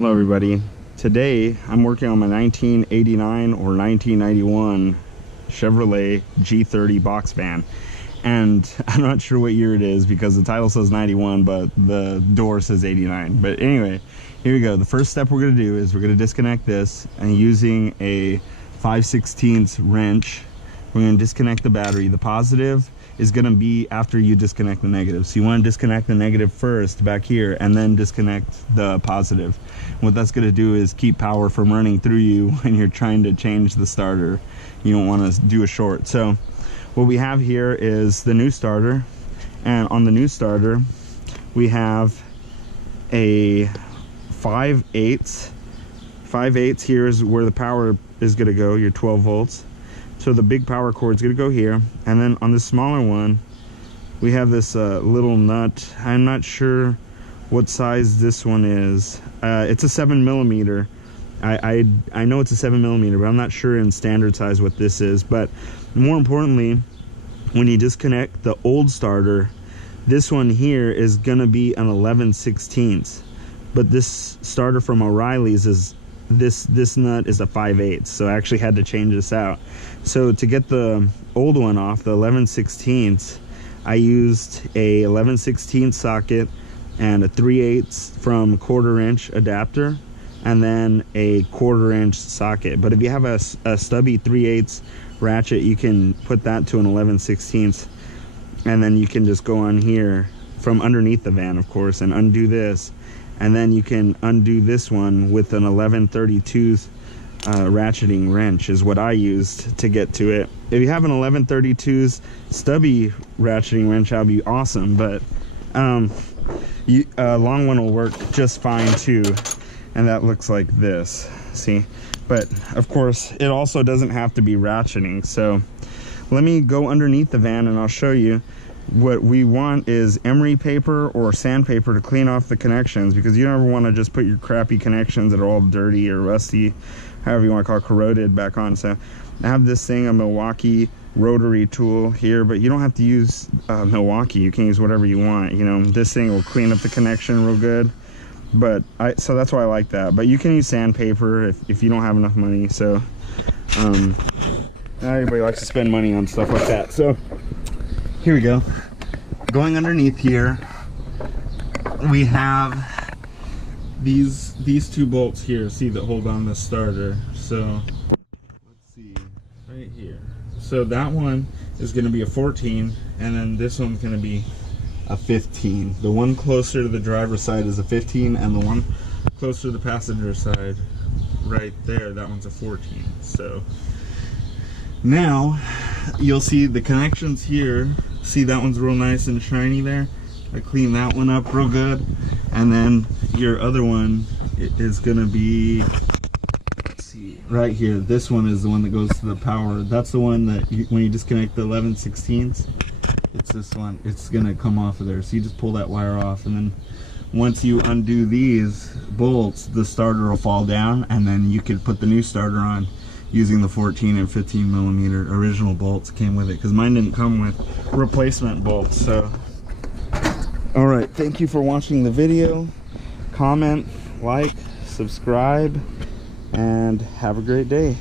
Hello everybody. Today I'm working on my 1989 or 1991 Chevrolet G30 box van, and I'm not sure what year it is because the title says 91 but the door says 89. But anyway, here we go. The first step we're going to do is we're going to disconnect this, and using a 5/16 wrench we're going to disconnect the battery. The positive is going to be after you disconnect the negative, so you want to disconnect the negative first back here and then disconnect the positive. What that's going to do is keep power from running through you when you're trying to change the starter. You don't want to do a short. So what we have here is the new starter, and on the new starter we have a 5/8. 5/8 here is where the power is going to go, your 12 volts. So the big power cord is going to go here, and then on the smaller one we have this little nut. I'm not sure what size this one is. It's a 7mm. I know it's a 7mm, but I'm not sure in standard size what this is. But more importantly, when you disconnect the old starter, this one here is gonna be an 11/16, but this starter from O'Reilly's is this nut is a 5/8, so I actually had to change this out. So to get the old one off, the 11/16, I used a 11/16 socket and a 3/8 from 1/4 inch adapter, and then a 1/4 inch socket. But if you have a stubby 3/8 ratchet, you can put that to an 11/16, and then you can just go on here from underneath the van, of course, and undo this, and then you can undo this one with an 11/32 ratcheting wrench is what I used to get to it. If you have an 11/32 stubby ratcheting wrench, that would be awesome, but a long one will work just fine too, and that looks like this, see? But of course it also doesn't have to be ratcheting. So let me go underneath the van and I'll show you. What we want is emery paper or sandpaper to clean off the connections, because you never want to just put your crappy connections that are all dirty or rusty, however you want to call it, corroded, back on. So I have this thing, a Milwaukee rotary tool here, but you don't have to use Milwaukee. You can use whatever you want. You know, this thing will clean up the connection real good. But so that's why I like that. But you can use sandpaper if you don't have enough money. So not everybody likes to spend money on stuff like that. So here we go. Going underneath here, we have these two bolts here, see, that hold on the starter. So let's see, right here. So that one is going to be a 14, and then this one's going to be a 15. The one closer to the driver's side is a 15, and the one closer to the passenger side right there, that one's a 14. So now you'll see the connections here. See, that one's real nice and shiny there. I cleaned that one up real good. And then your other one is gonna be, let's see, right here. This one is the one that goes to the power. That's the one that when you disconnect the 11/16, it's this one. It's gonna come off of there. So you just pull that wire off, and then once you undo these bolts, the starter will fall down, and then you can put the new starter on using the 14 and 15mm original bolts came with it, because mine didn't come with replacement bolts. So all right, thank you for watching the video. Comment, like, subscribe, and have a great day.